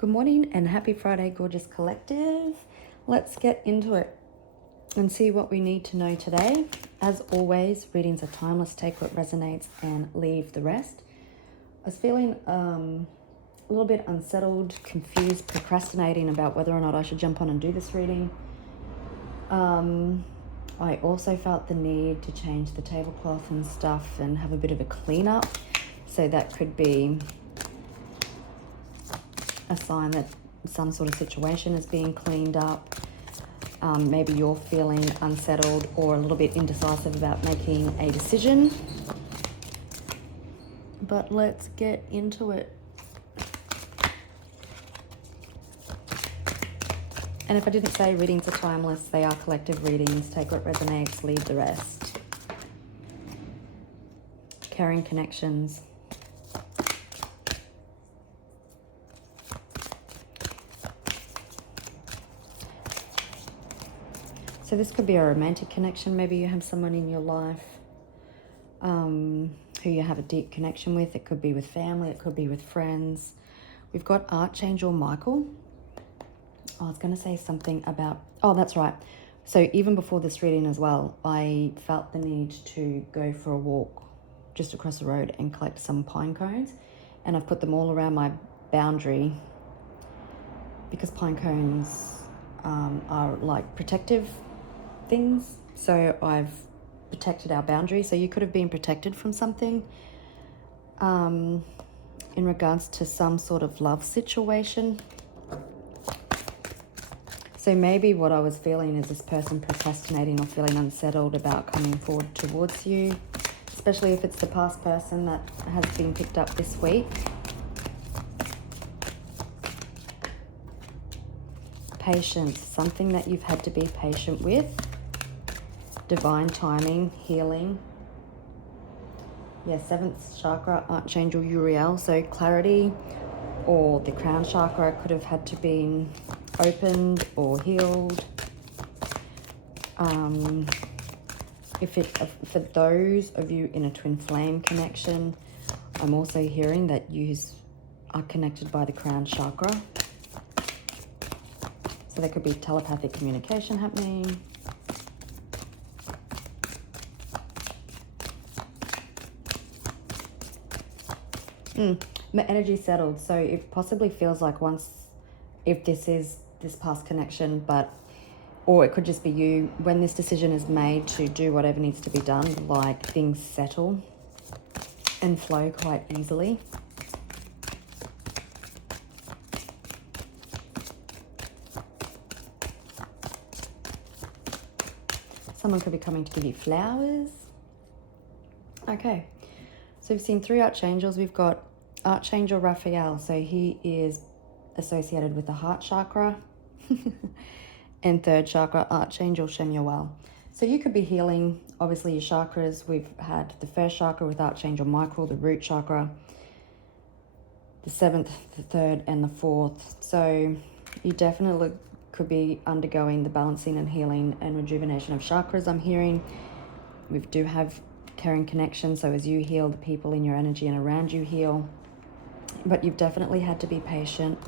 Good morning and happy Friday, gorgeous collective. Let's get into it and see what we need to know today. As always, readings are timeless. Take what resonates and leave the rest. I was feeling a little bit unsettled, confused, procrastinating about whether or not I should jump on and do this reading. I also felt the need to change the tablecloth and stuff and have a bit of a cleanup. So that could be a sign that some sort of situation is being cleaned up. Maybe you're feeling unsettled or a little bit indecisive about making a decision. But let's get into it. And if I didn't say readings are timeless, they are collective readings. Take what resonates, leave the rest. Carrying connections. So this could be a romantic connection. Maybe you have someone in your life who you have a deep connection with. It could be with family. It could be with friends. We've got Archangel Michael. I was going to say something about... Oh, that's right. So even before this reading as well, I felt the need to go for a walk just across the road and collect some pine cones. And I've put them all around my boundary because pine cones are like protective things. So I've protected our boundary. So you could have been protected from something in regards to some sort of love situation. So maybe what I was feeling is this person procrastinating or feeling unsettled about coming forward towards you, especially if it's the past person that has been picked up this week. Patience, something that you've had to be patient with. Divine timing, healing. Yeah, 7th chakra, Archangel Uriel. So clarity, or the crown chakra could have had to be opened or healed. For those of you in a twin flame connection, I'm also hearing that you are connected by the crown chakra. So there could be telepathic communication happening. My energy settled. So it possibly feels like if this is this past connection, or it could just be you, when this decision is made to do whatever needs to be done, like things settle and flow quite easily. Someone could be coming to give you flowers. Okay, so we've seen 3 archangels. We've got Archangel Raphael, so he is associated with the heart chakra. And 3rd chakra, Archangel Shemuel. So you could be healing, obviously, your chakras. We've had the 1st chakra with Archangel Michael, the root chakra, the 7th, the 3rd, and the 4th. So you definitely could be undergoing the balancing and healing and rejuvenation of chakras, I'm hearing. We do have carrying connection, so as you heal, the people in your energy and around you heal. But you've definitely had to be patient.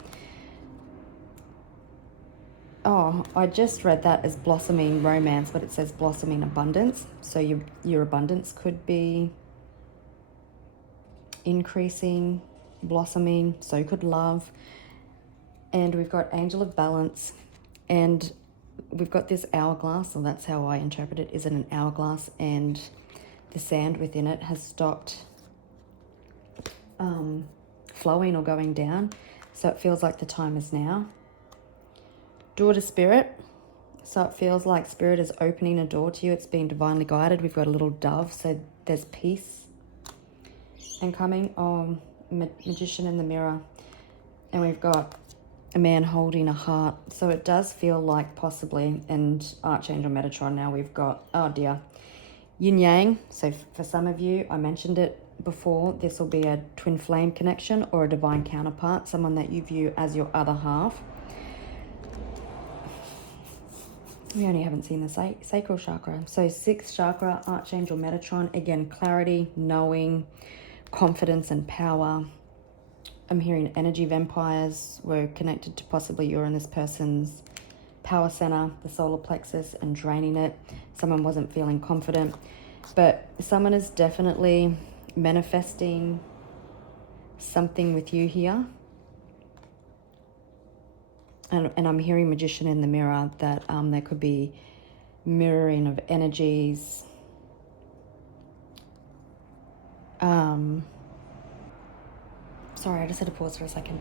Oh, I just read that as blossoming romance, but it says blossoming abundance. So your abundance could be increasing, blossoming. So could love. And we've got Angel of Balance. And we've got this hourglass, or that's how I interpret it, is it an hourglass, and the sand within it has stopped flowing or going down. So it feels like the time is now. Door to Spirit. So it feels like Spirit is opening a door to you. It's being divinely guided. We've got a little dove, so there's peace and coming. Oh, Magician in the mirror. And we've got a man holding a heart. So it does feel like possibly, and Archangel Metatron now we've got, oh dear, Yin Yang. So for some of you, I mentioned it before, this will be a twin flame connection or a divine counterpart, someone that you view as your other half. We only haven't seen the sacral chakra. So 6th chakra, Archangel Metatron. Again, clarity, knowing, confidence and power. I'm hearing energy vampires were connected to possibly you and this person's power center, the solar plexus, and draining it. Someone wasn't feeling confident, but someone is definitely manifesting something with you here. And I'm hearing magician in the mirror, that there could be mirroring of energies. Sorry, I just had to pause for a second.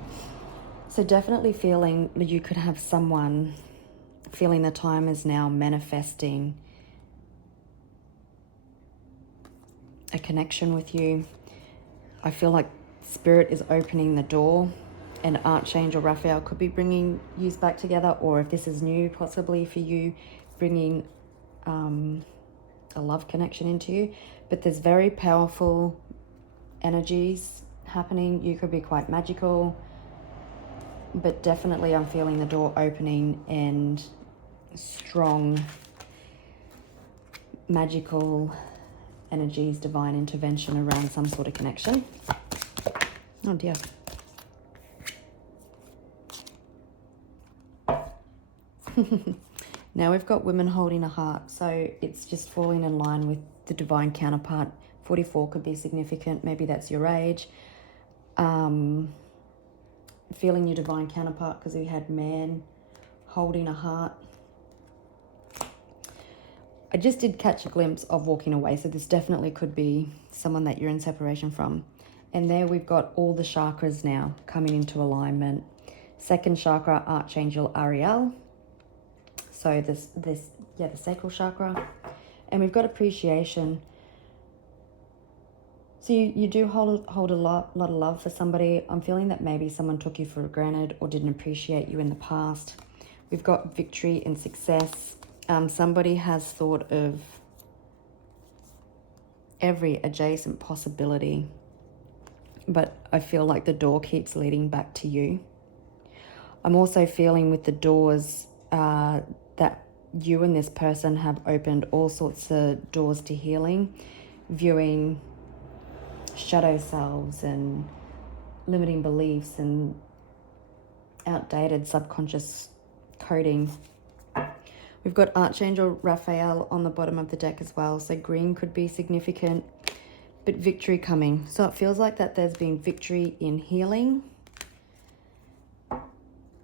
So definitely feeling that you could have someone feeling the time is now manifesting a connection with you. I feel like Spirit is opening the door, and Archangel Raphael could be bringing you back together, or if this is new, possibly for you, bringing a love connection into you. But there's very powerful energies happening. You could be quite magical, but definitely I'm feeling the door opening and strong magical energies, divine intervention around some sort of connection. Oh dear. Now we've got women holding a heart, so it's just falling in line with the divine counterpart. 44 could be significant, maybe that's your age. Feeling your divine counterpart because we had man holding a heart. I just did catch a glimpse of walking away, so this definitely could be someone that you're in separation from. And there we've got all the chakras now coming into alignment. Second chakra, Archangel Ariel. So the sacral chakra. And we've got appreciation. So you do hold a lot of love for somebody. I'm feeling that maybe someone took you for granted or didn't appreciate you in the past. We've got victory and success. Somebody has thought of every adjacent possibility, but I feel like the door keeps leading back to you. I'm also feeling with the doors that you and this person have opened all sorts of doors to healing, viewing shadow selves and limiting beliefs and outdated subconscious coding. We've got Archangel Raphael on the bottom of the deck as well, so green could be significant, but victory coming. So it feels like that there's been victory in healing,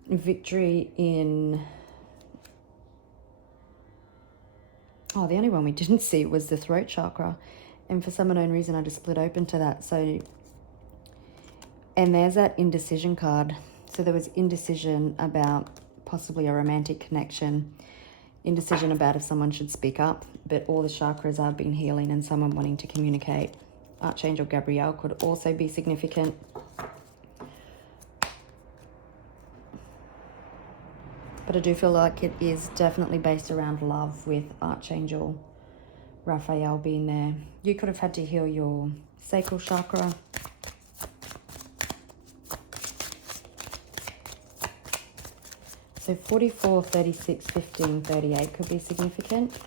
victory in... Oh, the only one we didn't see was the throat chakra. And for some unknown reason, I just split open to that. So, and there's that indecision card. So there was indecision about possibly a romantic connection, indecision about if someone should speak up, but all the chakras are being healing and someone wanting to communicate. Archangel Gabriel could also be significant. But I do feel like it is definitely based around love, with Archangel Raphael being there. You could have had to heal your sacral chakra. So 44, 36, 15, 38 could be significant.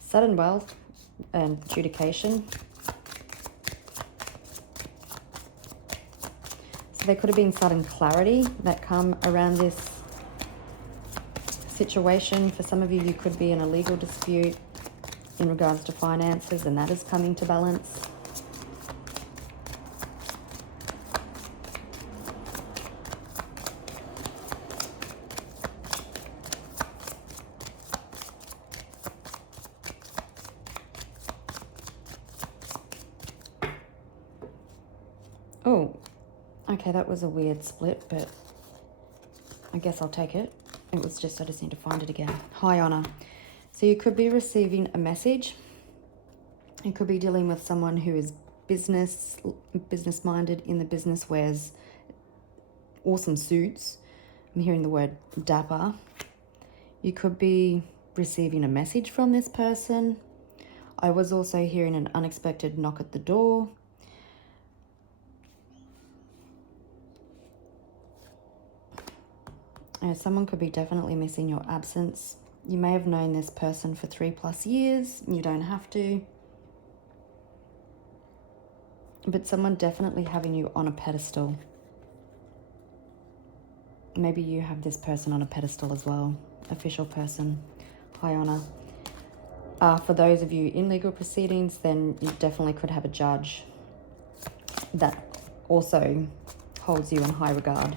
Sudden wealth and adjudication. So there could have been sudden clarity that come around this situation. For some of you, you could be in a legal dispute in regards to finances, and that is coming to balance. Oh, okay, that was a weird split, but I guess I'll take it. It was just, I just need to find it again. High honor. So you could be receiving a message. You could be dealing with someone who is business-minded, in the business, wears awesome suits. I'm hearing the word dapper. You could be receiving a message from this person. I was also hearing an unexpected knock at the door. Someone could be definitely missing your absence. You may have known this person for 3+ years. You don't have to. But someone definitely having you on a pedestal. Maybe you have this person on a pedestal as well. Official person, high honor. For those of you in legal proceedings, then you definitely could have a judge that also holds you in high regard.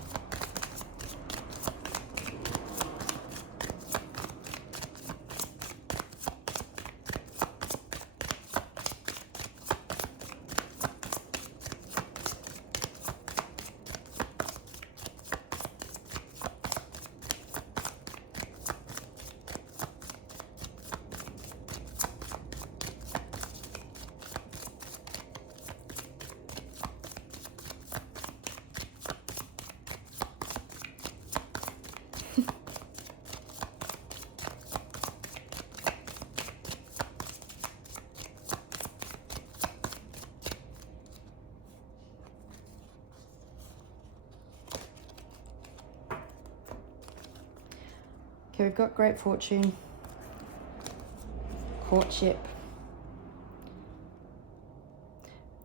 Okay, we've got great fortune, courtship.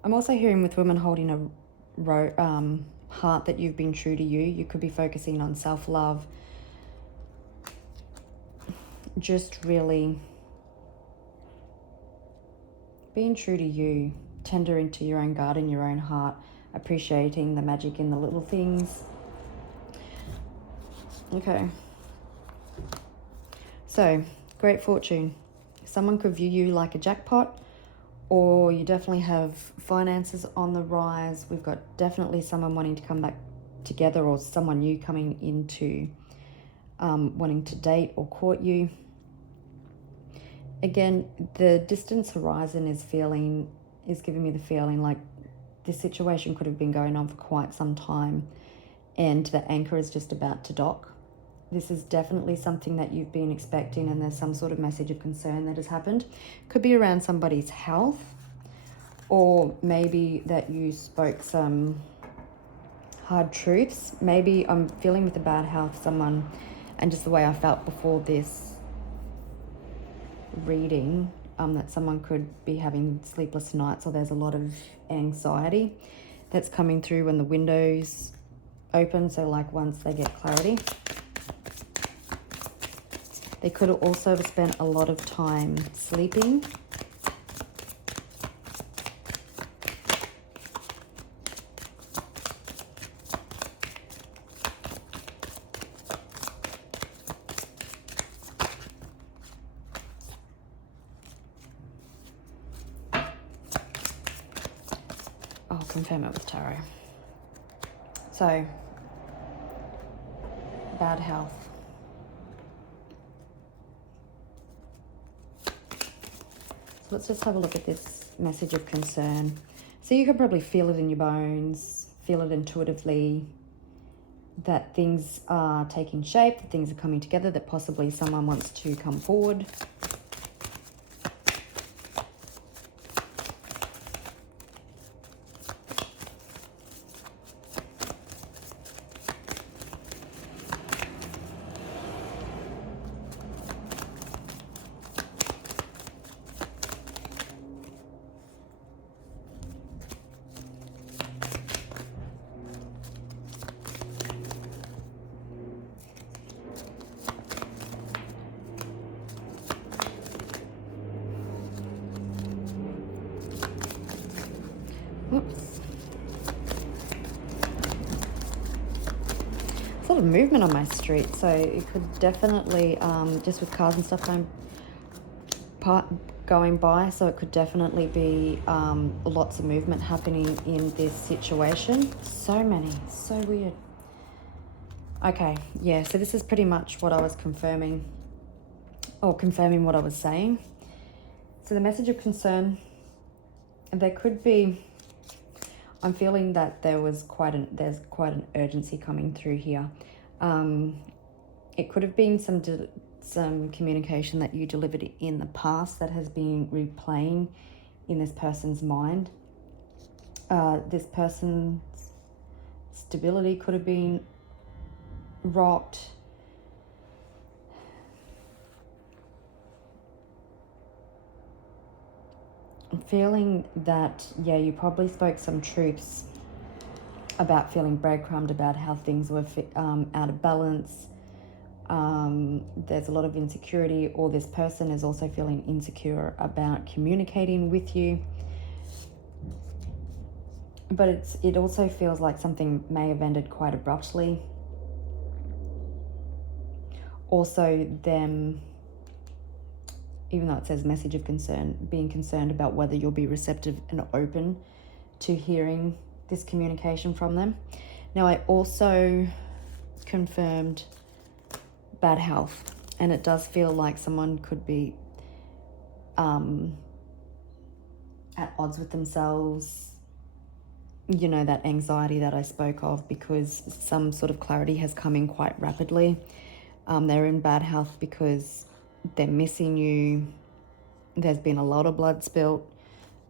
I'm also hearing with women holding a heart that you've been true to you. You could be focusing on self-love. Just really being true to you, tendering to your own garden, your own heart, appreciating the magic in the little things. Okay. So, great fortune. Someone could view you like a jackpot, or you definitely have finances on the rise. We've got definitely someone wanting to come back together, or someone new coming into wanting to date or court you. Again, the distance horizon is giving me the feeling like this situation could have been going on for quite some time, and the anchor is just about to dock. This is definitely something that you've been expecting, and there's some sort of message of concern that has happened. Could be around somebody's health, or maybe that you spoke some hard truths. Maybe I'm feeling with the bad health someone, and just the way I felt before this reading, that someone could be having sleepless nights, or there's a lot of anxiety that's coming through when the windows open. So like once they get clarity. They could also have spent a lot of time sleeping. I'll confirm it with tarot. So, bad health. So let's just have a look at this message of concern. So you can probably feel it in your bones, feel it intuitively, that things are taking shape, that things are coming together, that possibly someone wants to come forward. Oops. There's a lot of movement on my street, so it could definitely, just with cars and stuff going by, so it could definitely be lots of movement happening in this situation. So many, so weird. Okay, yeah, so this is pretty much what I was confirming, or confirming what I was saying. So the message of concern, there could be, I'm feeling that there's quite an urgency coming through here. It could have been some communication that you delivered in the past that has been replaying in this person's mind. This person's stability could have been rocked. feeling that, yeah, you probably spoke some truths about feeling breadcrumbed, about how things were out of balance. There's a lot of insecurity, or this person is also feeling insecure about communicating with you. But it also feels like something may have ended quite abruptly. Also them, even though it says message of concern, being concerned about whether you'll be receptive and open to hearing this communication from them. Now, I also confirmed bad health, and it does feel like someone could be at odds with themselves. You know, that anxiety that I spoke of, because some sort of clarity has come in quite rapidly. They're in bad health because they're missing you. There's been a lot of blood spilt,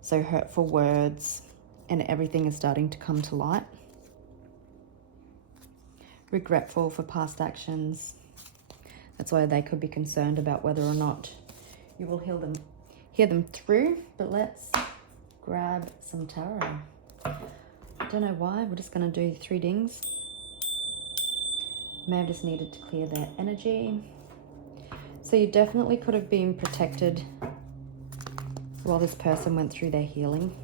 so hurtful words, and everything is starting to come to light. Regretful for past actions. That's why they could be concerned about whether or not you will hear them through. But let's grab some tarot. I don't know why, we're just going to do 3 dings. May have just needed to clear their energy. So you definitely could have been protected while this person went through their healing.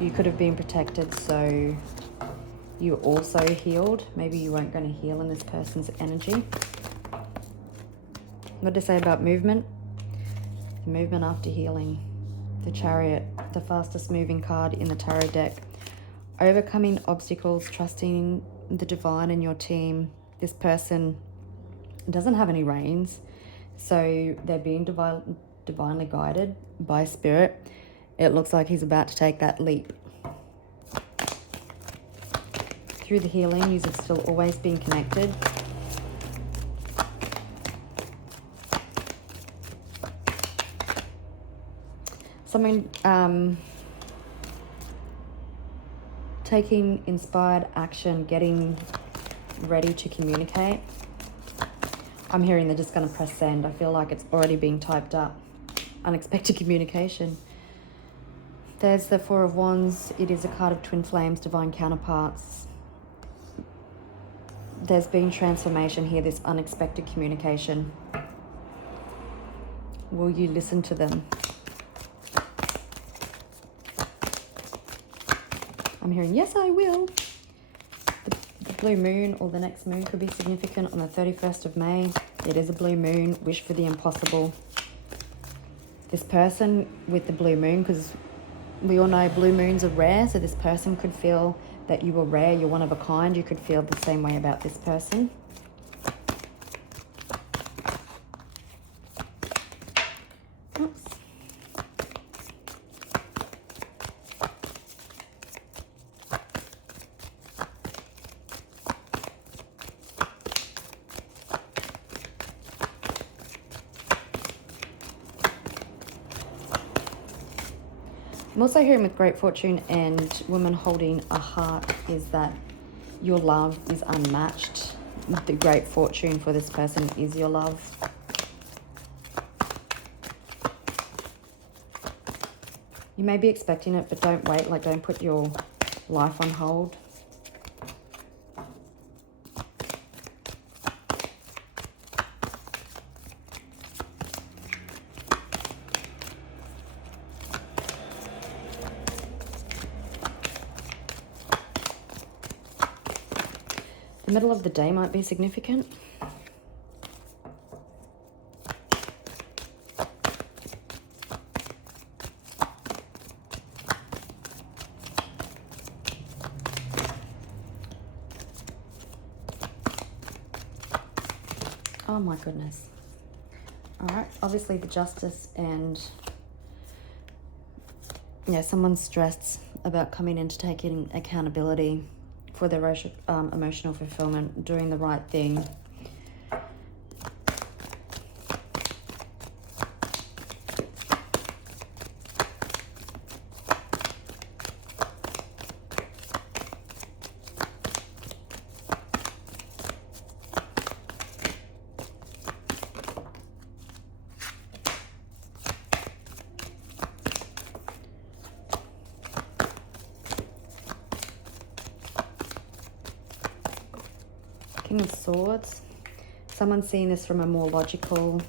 You could have been protected so you also healed. Maybe you weren't going to heal in this person's energy. What did I say about movement? The movement after healing. The Chariot, the fastest moving card in the tarot deck. Overcoming obstacles, trusting the divine in your team. This person doesn't have any reins, so they're being divinely guided by spirit. It looks like he's about to take that leap. Through the healing, you've still always been connected. Something, taking inspired action, getting ready to communicate. I'm hearing they're just going to press send. I feel like it's already being typed up. Unexpected communication. There's the 4 of Wands. It is a card of twin flames, divine counterparts. There's been transformation here, this unexpected communication. Will you listen to them? I'm hearing, yes, I will. The blue moon, or the next moon, could be significant on the 31st of May. It is a blue moon. Wish for the impossible. This person with the blue moon, because we all know blue moons are rare, so this person could feel that you were rare, you're one of a kind. You could feel the same way about this person. Oops. I'm also hearing with great fortune and woman holding a heart is that your love is unmatched. The great fortune for this person is your love. You may be expecting it, but don't wait. Like, don't put your life on hold. The middle of the day might be significant. Oh my goodness. All right, obviously the Justice, and yeah, someone's stressed about coming into taking accountability for their emotional fulfillment, doing the right thing. King of Swords. Someone's seeing this from a more logical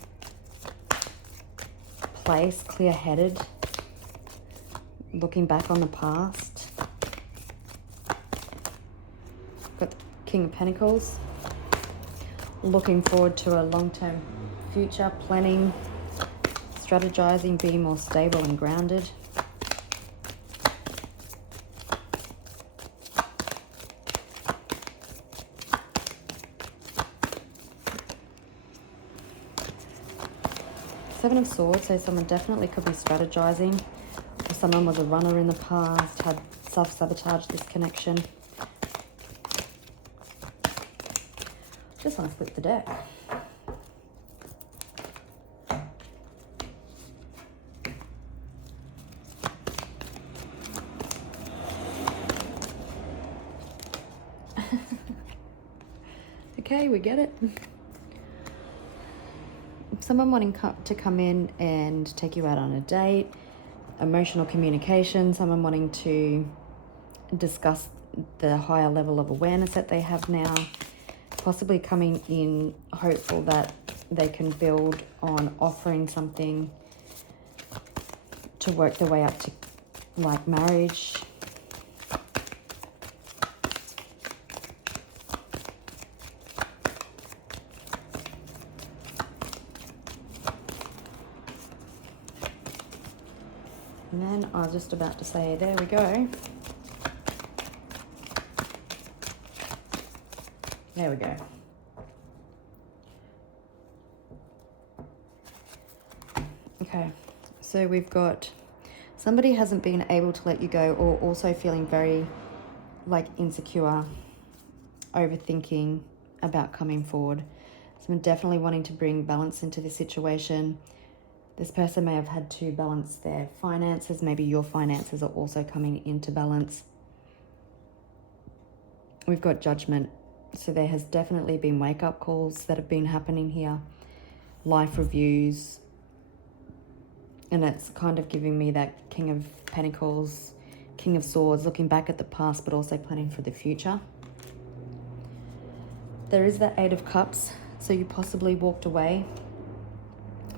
place, clear-headed, looking back on the past. Got the King of Pentacles. Looking forward to a long-term future, planning, strategizing, being more stable and grounded. Seven of Swords, so someone definitely could be strategizing. Or someone was a runner in the past, had self-sabotaged this connection. Just want to flip the deck. Okay, we get it. Someone wanting to come in and take you out on a date, emotional communication, someone wanting to discuss the higher level of awareness that they have now, possibly coming in hopeful that they can build on offering something to work their way up to like marriage. And then I was just about to say, there we go. There we go. Okay, so we've got somebody hasn't been able to let you go, or also feeling very like insecure, overthinking about coming forward. So I'm definitely wanting to bring balance into this situation. This person may have had to balance their finances. Maybe your finances are also coming into balance. We've got Judgment. So there has definitely been wake-up calls that have been happening here. Life reviews. And it's kind of giving me that King of Pentacles, King of Swords, looking back at the past, but also planning for the future. There is the Eight of Cups. So you possibly walked away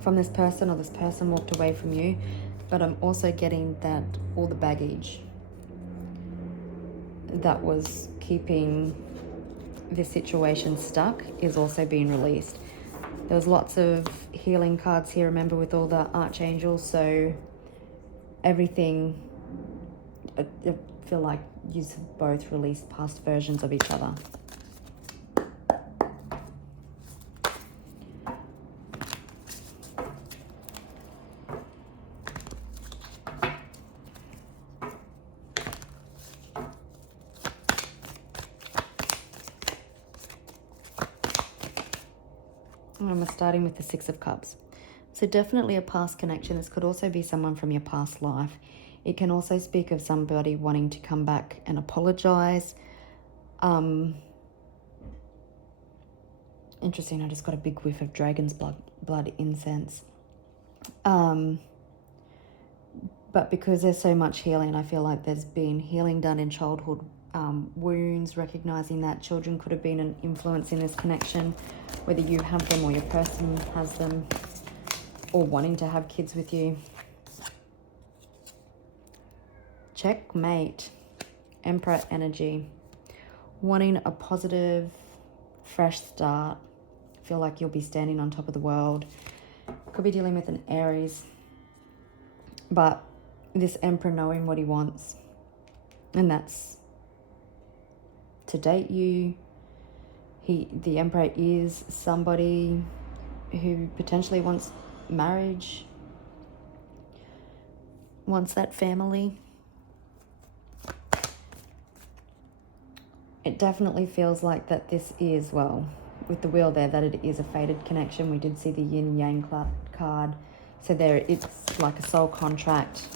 from this person, or this person walked away from you. But I'm also getting that all the baggage that was keeping this situation stuck is also being released. There was lots of healing cards here, remember, with all the archangels. So everything, I feel like you've both released past versions of each other. And we're starting with the Six of Cups. So definitely a past connection. This could also be someone from your past life. It can also speak of somebody wanting to come back and apologize. Interesting, I just got a big whiff of dragon's blood incense. But because there's so much healing, I feel like there's been healing done in childhood wounds, recognizing that children could have been an influence in this connection, whether you have them or your person has them, or wanting to have kids with you. Checkmate. Emperor energy. Wanting a positive, fresh start. Feel like you'll be standing on top of the world. Could be dealing with an Aries. But this Emperor knowing what he wants. And that's to date you. The Emperor is somebody who potentially wants marriage, wants that family. It definitely feels like that this is, well, with the wheel there, that it is a fated connection. We did see the yin yang card. So there, it's like a soul contract.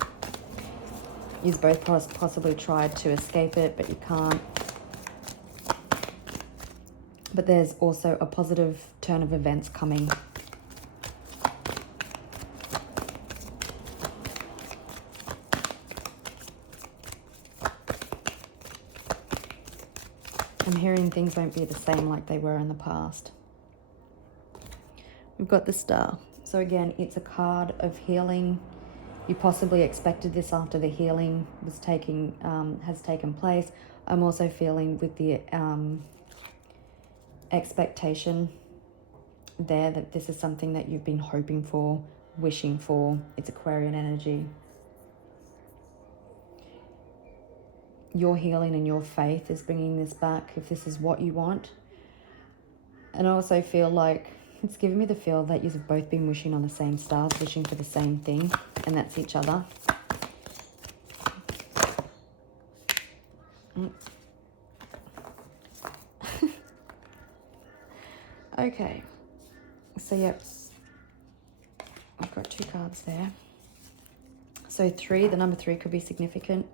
You've both possibly tried to escape it, but you can't. But there's also a positive turn of events coming. I'm hearing things won't be the same like they were in the past. We've got the Star. So again, it's a card of healing. You possibly expected this after the healing was has taken place. I'm also feeling with the expectation there that this is something that you've been hoping for, wishing for. It's Aquarian energy. Your healing and your faith is bringing this back if this is what you want. And I also feel like it's giving me the feel that you've both been wishing on the same stars, wishing for the same thing, and that's each other. Okay, so yep, I've got 2 cards there. So 3, the number 3 could be significant.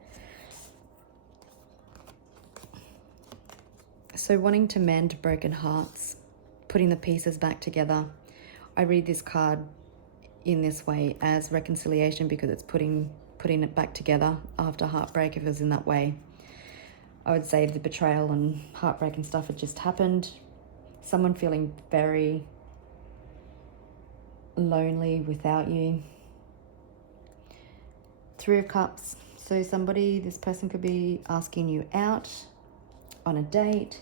So wanting to mend broken hearts, putting the pieces back together. I read this card in this way as reconciliation because it's putting it back together after heartbreak if it was in that way. I would say the betrayal and heartbreak and stuff had just happened. Someone feeling very lonely without you. 3 of Cups. So this person could be asking you out on a date.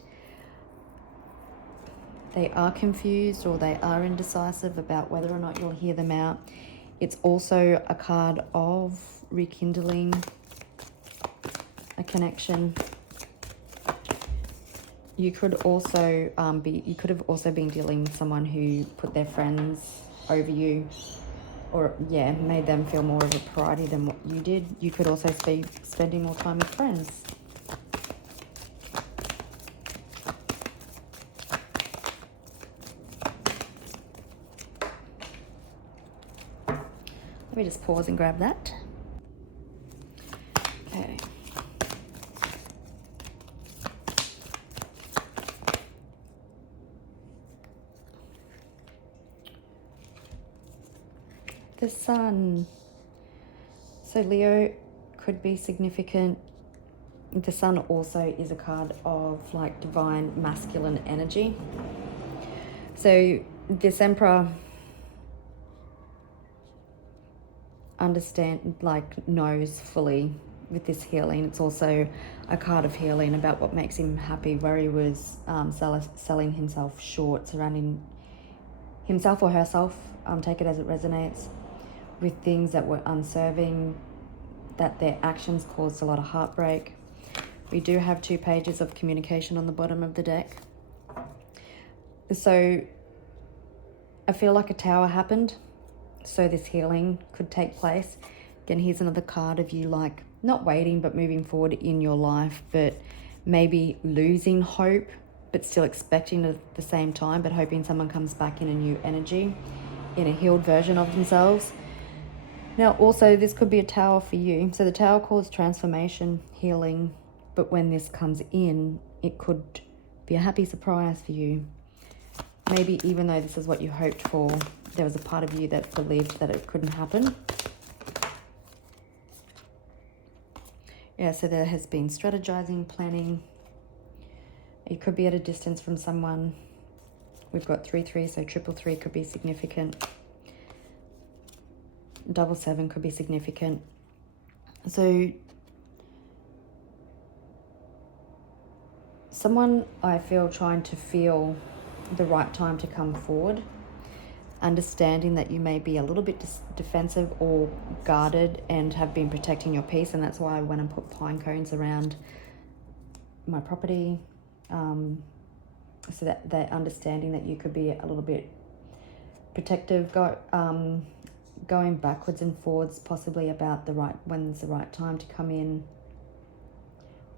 They are confused or they are indecisive about whether or not you'll hear them out. It's also a card of rekindling a connection. You could also have also been dealing with someone who put their friends over you, or made them feel more of a priority than what you did. You could also be spending more time with friends. Let me just pause and grab that. Okay. The Sun. So Leo could be significant. The Sun also is a card of like divine masculine energy. So this Emperor knows fully with this healing. It's also a card of healing about what makes him happy, where he was selling himself short, surrounding himself or herself, take it as it resonates, with things that were unserving, that their actions caused a lot of heartbreak. We do have 2 pages of communication on the bottom of the deck. So I feel like a Tower happened. So this healing could take place. Again, here's another card of you like not waiting but moving forward in your life, but maybe losing hope but still expecting at the same time, but hoping someone comes back in a new energy, in a healed version of themselves. Now also this could be a Tower for you. So the Tower calls transformation, healing, but when this comes in, it could be a happy surprise for you. Maybe even though this is what you hoped for, there was a part of you that believed that it couldn't happen. Yeah, so there has been strategizing, planning. It could be at a distance from someone. We've got 3-3, so 333 could be significant. 777 could be significant. So someone, I feel, trying to feel the right time to come forward, understanding that you may be a little bit defensive or guarded and have been protecting your peace, and that's why I went and put pine cones around my property, so that they're understanding that you could be a little bit protective, going backwards and forwards, possibly about when's the right time to come in.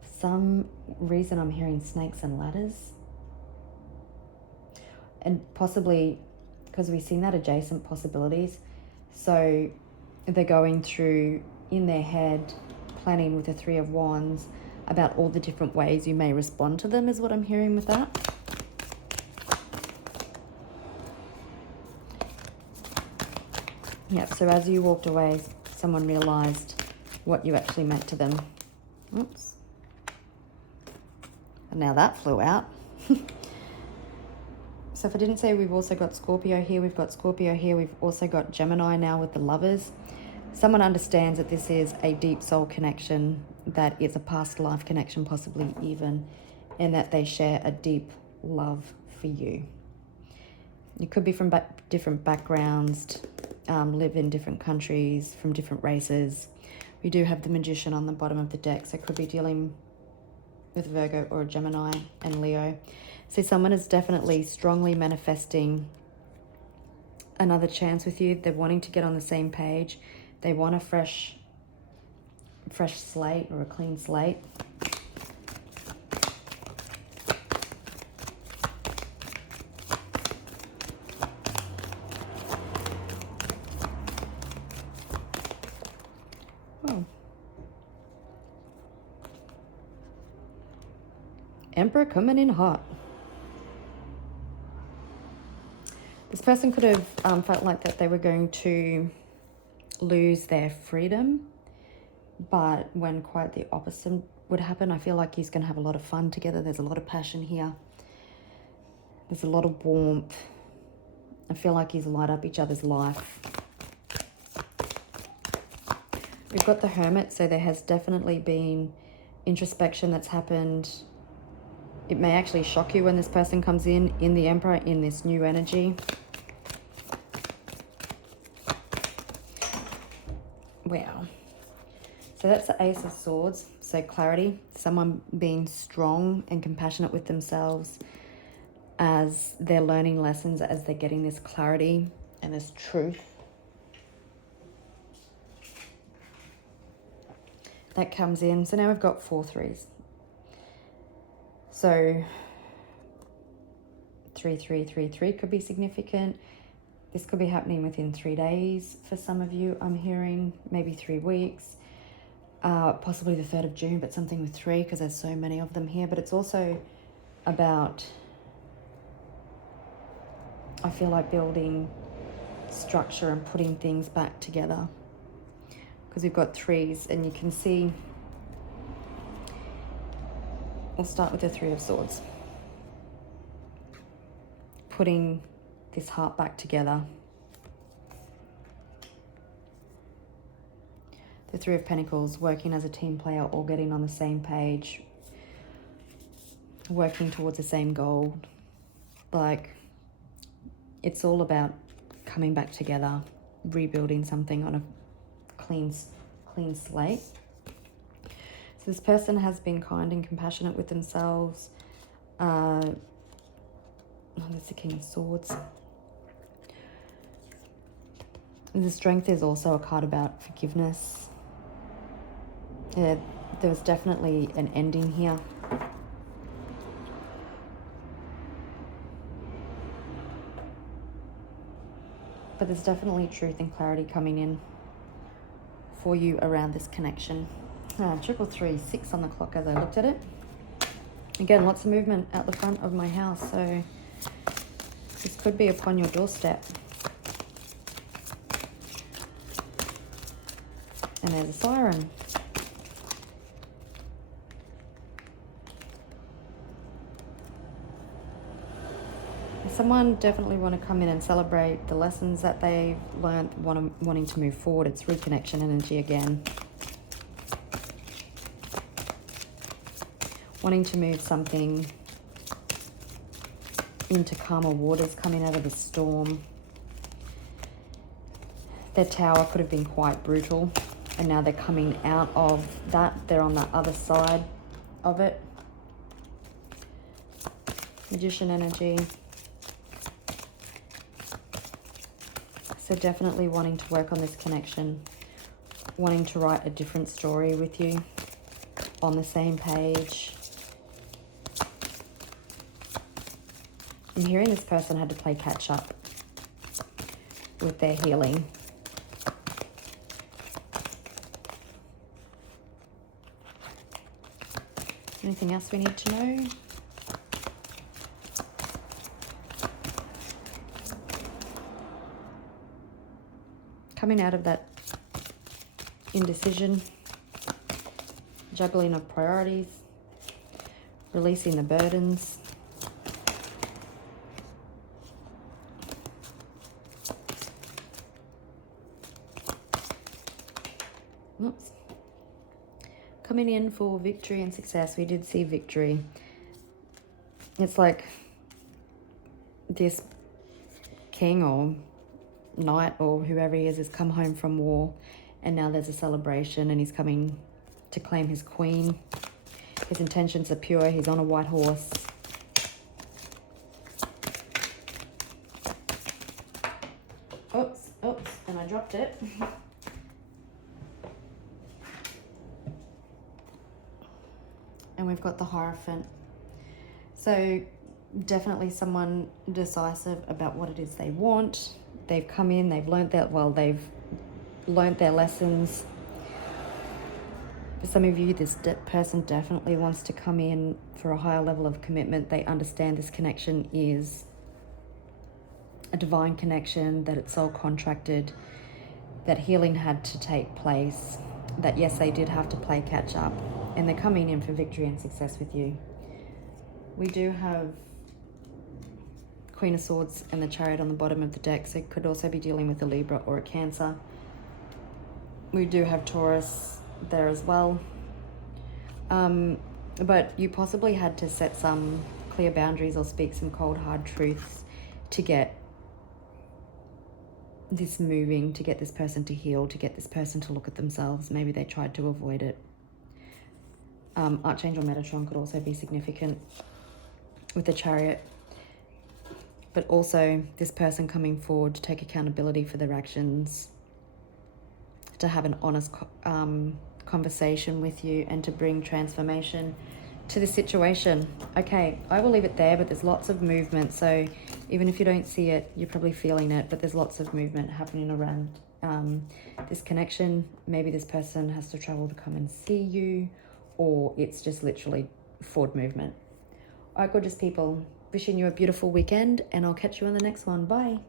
For some reason I'm hearing snakes and ladders, and possibly because we've seen that adjacent possibilities. So they're going through in their head, planning with the 3 of Wands about all the different ways you may respond to them, is what I'm hearing with that. Yep, so as you walked away, someone realized what you actually meant to them. Oops. And now that flew out. So if I didn't say, we've also got Scorpio here, we've got Scorpio here, we've also got Gemini now with the Lovers. Someone understands that this is a deep soul connection, that it's a past life connection possibly even, and that they share a deep love for you. You could be from different backgrounds, live in different countries, from different races. We do have the Magician on the bottom of the deck, so it could be dealing with Virgo or Gemini and Leo. So someone is definitely strongly manifesting another chance with you. They're wanting to get on the same page. They want a fresh slate or a clean slate. Oh. Emperor coming in hot. This person could have felt like that they were going to lose their freedom, but when quite the opposite would happen, I feel like he's going to have a lot of fun together. There's a lot of passion here. There's a lot of warmth. I feel like he's light up each other's life. We've got the Hermit, so there has definitely been introspection that's happened. It may actually shock you when this person comes in the Emperor, in this new energy. Wow. So that's the Ace of Swords. So clarity, someone being strong and compassionate with themselves as they're learning lessons, as they're getting this clarity and this truth. That comes in. So now we've got 4 threes. So 3, 3, 3, 3 could be significant. This could be happening within 3 days for some of you, I'm hearing, maybe 3 weeks, possibly the 3rd of June, but something with 3 because there's so many of them here. But it's also about, I feel like, building structure and putting things back together, because we've got 3s, and you can see, we'll start with the 3 of Swords. Putting this heart back together. The 3 of Pentacles, working as a team player, all getting on the same page, working towards the same goal. Like, it's all about coming back together, rebuilding something on a clean slate. So this person has been kind and compassionate with themselves. Oh, that's the King of Swords. And the Strength is also a card about forgiveness. Yeah, there was definitely an ending here. But there's definitely truth and clarity coming in for you around this connection. 333, 6 on the clock as I looked at it. Again, lots of movement at the front of my house, so this could be upon your doorstep. And there's a siren. Someone definitely want to come in and celebrate the lessons that they've learned, wanting to move forward. It's reconnection energy again. Wanting to move something into calmer waters, coming out of the storm. Their tower could have been quite brutal, and now they're coming out of that. They're on the other side of it. Magician energy. So definitely wanting to work on this connection, wanting to write a different story with you, on the same page. I'm hearing this person had to play catch up with their healing. Anything else we need to know? Coming out of that indecision, juggling of priorities, releasing the burdens, Oops. Coming in for victory and success. We did see victory. It's like this king or knight or whoever he is come home from war, and now there's a celebration, and he's coming to claim his queen. His intentions are pure. He's on a white horse. Oops, and I dropped it. And we've got the Hierophant. So definitely someone decisive about what it is they want. They've come in, they've learnt that, well, they've learnt their lessons. For some of you, this person definitely wants to come in for a higher level of commitment. They understand this connection is a divine connection, that it's soul contracted, that healing had to take place, that yes, they did have to play catch up, and they're coming in for victory and success with you. We do have Queen of Swords and the Chariot on the bottom of the deck, so it could also be dealing with a Libra or a Cancer. We do have Taurus there as well. But you possibly had to set some clear boundaries or speak some cold, hard truths to get this moving, to get this person to heal, to get this person to look at themselves. Maybe they tried to avoid it. Archangel Metatron could also be significant with the Chariot. But also this person coming forward to take accountability for their actions, to have an honest conversation with you, and to bring transformation to the situation. Okay, I will leave it there, but there's lots of movement. So even if you don't see it, you're probably feeling it, but there's lots of movement happening around this connection. Maybe this person has to travel to come and see you, or it's just literally forward movement. All right, gorgeous people, wishing you a beautiful weekend, and I'll catch you on the next one. Bye.